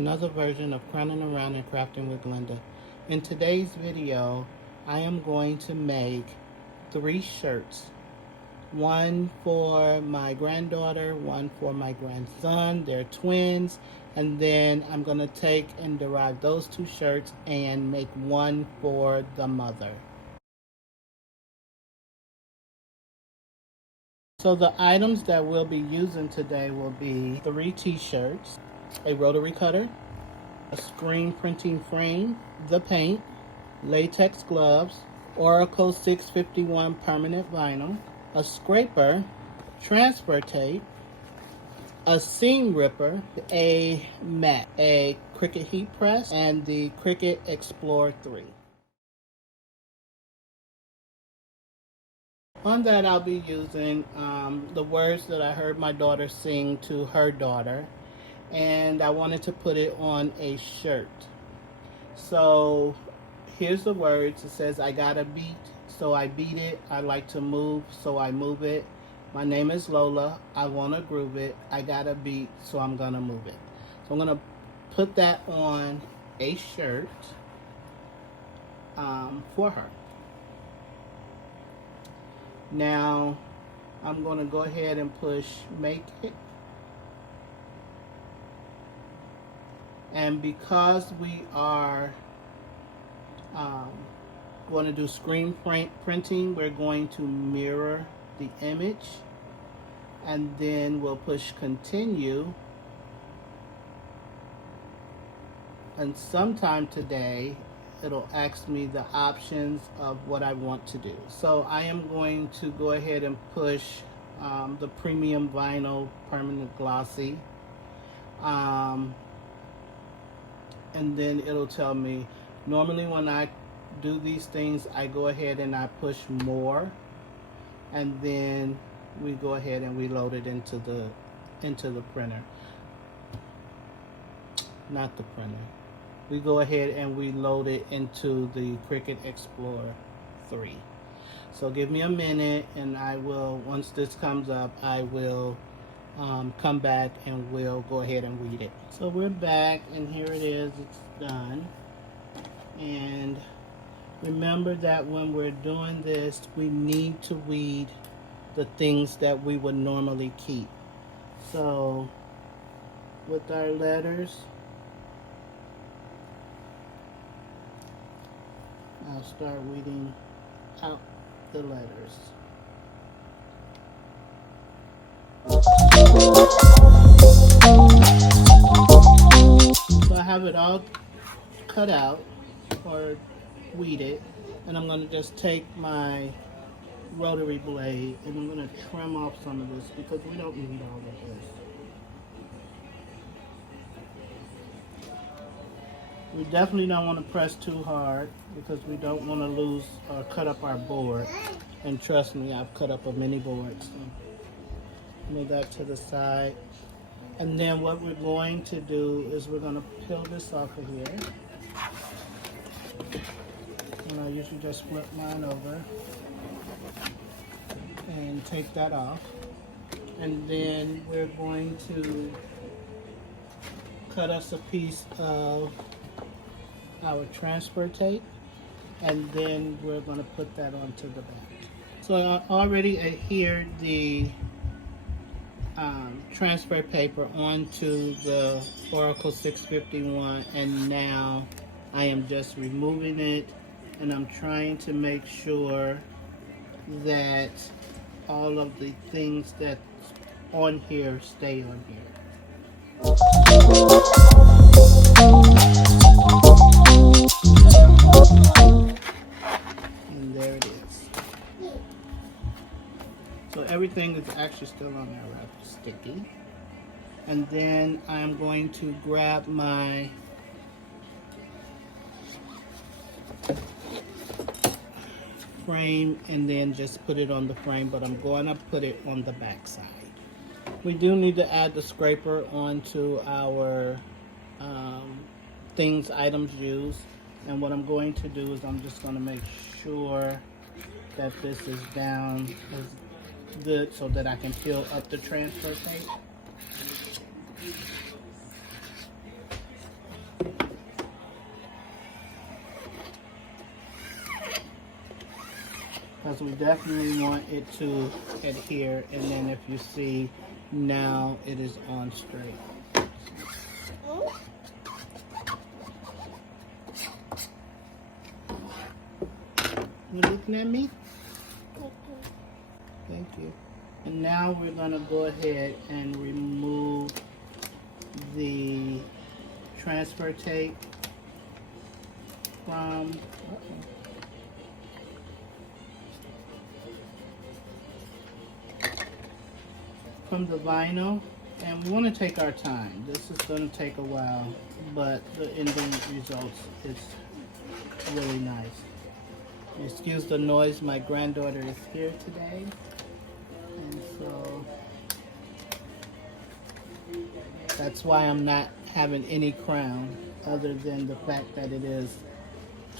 another version of Crowning Around and Crafting with Glenda. In today's video, I am going to make 3 shirts. One for my granddaughter, one for my grandson. They're twins. And then I'm going to take and derive those 2 shirts and make one for the mother. So the items that we'll be using today will be 3 t-shirts, a rotary cutter, a screen printing frame, the paint, latex gloves, Oracle 651 permanent vinyl, a scraper, transfer tape, a seam ripper, a mat, a Cricut heat press, and the Cricut Explorer 3. On that, I'll be using the words that I heard my daughter sing to her daughter, and I wanted to put it on a shirt. So here's the words. It says, I got a beat, so I beat it. I like to move, so I move it. My name is Lola. I want to groove it. I got a beat, so I'm going to move it. So I'm going to put that on a shirt for her. Now, I'm going to go ahead and push make it. And because we are going to do screen printing, we're going to mirror the image. And then we'll push continue. And sometime today, it'll ask me the options of what I want to do. So I am going to go ahead and push the premium vinyl permanent glossy. And then it'll tell me, normally when I do these things, I go ahead and I push more. And then we go ahead and we load it into the printer. Not the printer. We go ahead and we load it into the Cricut Explorer 3. So give me a minute and I will, once this comes up, I will come back and we'll go ahead and weed it. So we're back and here it is, it's done. And remember that when we're doing this, we need to weed the things that we would normally keep. So with our letters, I'll start weeding out the letters. So I have it all cut out or weeded, and I'm going to just take my rotary blade and I'm going to trim off some of this because we don't need all of this. We definitely don't want to press too hard because we don't want to lose or cut up our board. And trust me, I've cut up a mini board. So move that to the side. And then what we're going to do is we're going to peel this off of here. And I usually just flip mine over and take that off. And then we're going to cut us a piece of our transfer tape, and then we're going to put that onto the back. So I already adhered the transfer paper onto the Oracle 651, and now I am just removing it, and I'm trying to make sure that all of the things that's on here stay on here. And there it is. So everything is actually still on there rather sticky. And then I'm going to grab my frame and then just put it on the frame, but I'm going to put it on the back side. We do need to add the scraper onto our items used, and what I'm going to do is I'm just going to make sure that this is down as good so that I can peel up the transfer tape. because we definitely want it to adhere. And then if you see, now it is on straight. You looking at me? Thank you. And now we're going to go ahead and remove the transfer tape from the vinyl, and we want to take our time. This is going to take a while, but the ending results is really nice. Excuse the noise, my granddaughter is here today, and so that's why I'm not having any crown, other than the fact that it is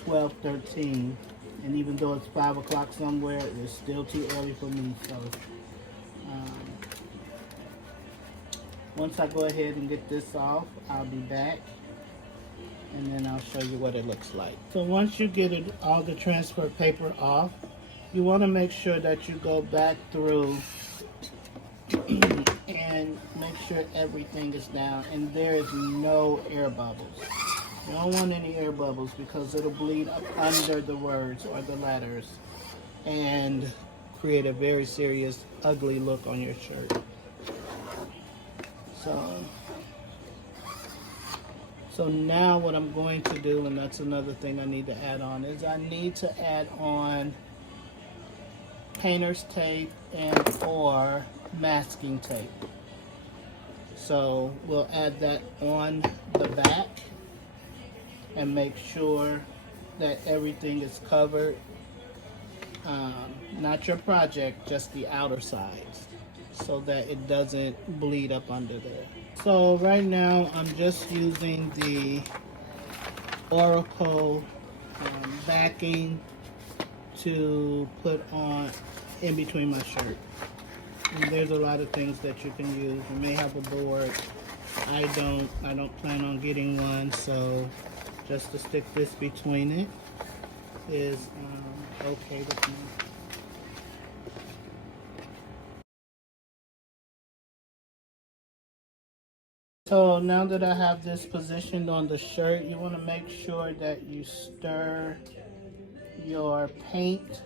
12:13, and even though it's 5 o'clock somewhere, it's still too early for me. So once I go ahead and get this off, I'll be back, and then I'll show you what it looks like. So once you get all the transfer paper off, you want to make sure that you go back through and make sure everything is down and there is no air bubbles. You don't want any air bubbles because it'll bleed up under the words or the letters and create a very serious, ugly look on your shirt. So now what I'm going to do, and that's another thing I need to add on, is I need to add on painter's tape and or masking tape. So we'll add that on the back and make sure that everything is covered. Not your project, just the outer sides, so that it doesn't bleed up under there. So right now I'm just using the Oracle backing to put on in between my shirt. And there's a lot of things that you can use. You may have a board. I don't plan on getting one, so just to stick this between it is okay with me. So now that I have this positioned on the shirt, you want to make sure that you stir your paint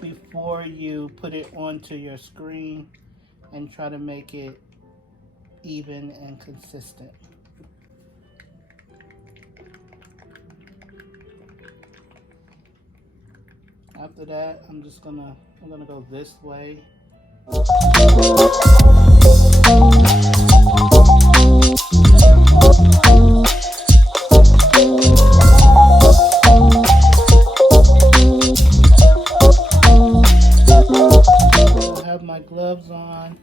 before you put it onto your screen and try to make it even and consistent. After that, I'm gonna go this way. I have my gloves on,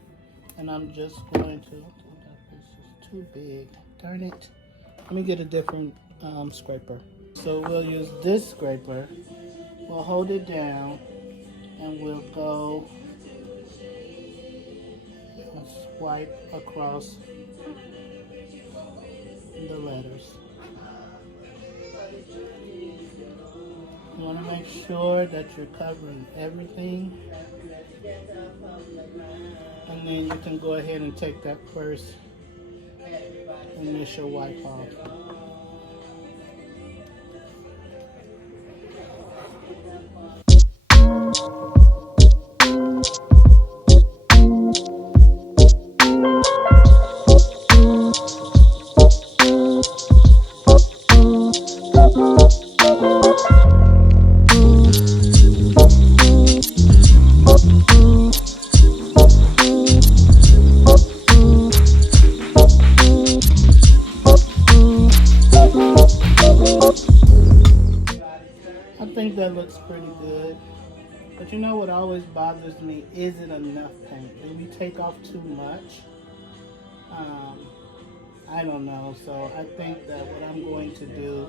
and I'm just going to, this is too big, darn it. Let me get a different scraper. So we'll use this scraper, we'll hold it down, and we'll go and swipe across the letters. You want to make sure that you're covering everything, and then you can go ahead and take that first initial wipe off. I think that looks pretty good. But you know what always bothers me? Is it enough paint? Do we take off too much? I don't know. So I think that what I'm going to do,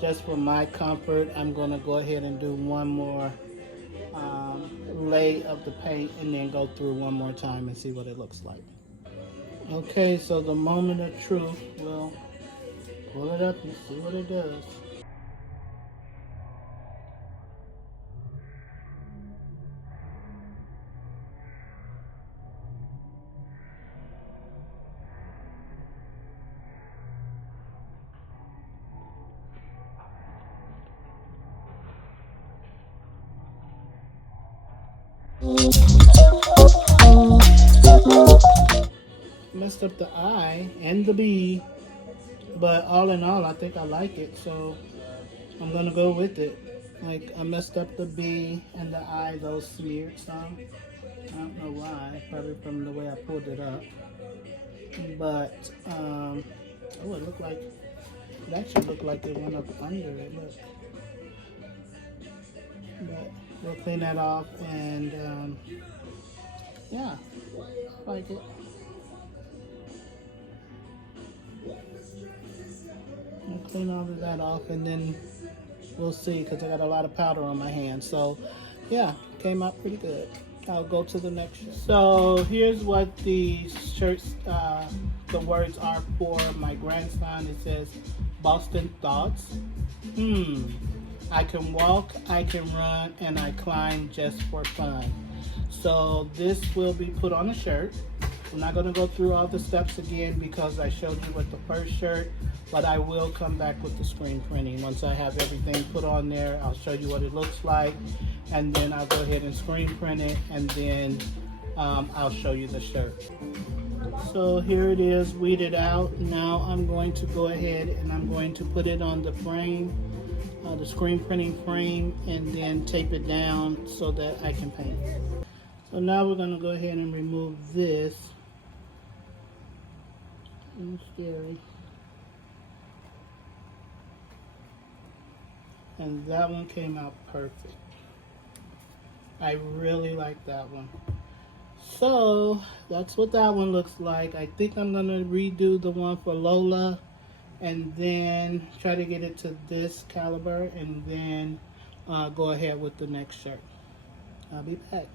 just for my comfort, I'm going to go ahead and do one more lay of the paint and then go through one more time and see what it looks like. Okay, so the moment of truth, we'll pull it up and see what it does. Messed up the I and the B, but all in all, I think I like it, so I'm gonna go with it. Like, I messed up the B and the I, those smeared some. I don't know why, probably from the way I pulled it up. But, oh, it looked like, it actually looked like it went up under it, look. But we'll clean that off, and yeah, I like it. I'll clean all of that off, and then we'll see, because I got a lot of powder on my hands. So yeah, came out pretty good. I'll go to the next shirt. So here's what the shirts, the words are for my grandson. It says, Boston Thoughts. I can walk, I can run, and I climb just for fun. So this will be put on a shirt. I'm not going to go through all the steps again because I showed you with the first shirt, but I will come back with the screen printing. Once I have everything put on there, I'll show you what it looks like, and then I'll go ahead and screen print it, and then I'll show you the shirt. So here it is, weeded out. Now I'm going to go ahead and I'm going to put it on the frame, the screen printing frame, and then tape it down so that I can paint. So now we're going to go ahead and remove this. It's scary. And that one came out perfect. I really like that one. So that's what that one looks like. I think I'm going to redo the one for Lola, and then try to get it to this caliber, and then go ahead with the next shirt. I'll be back.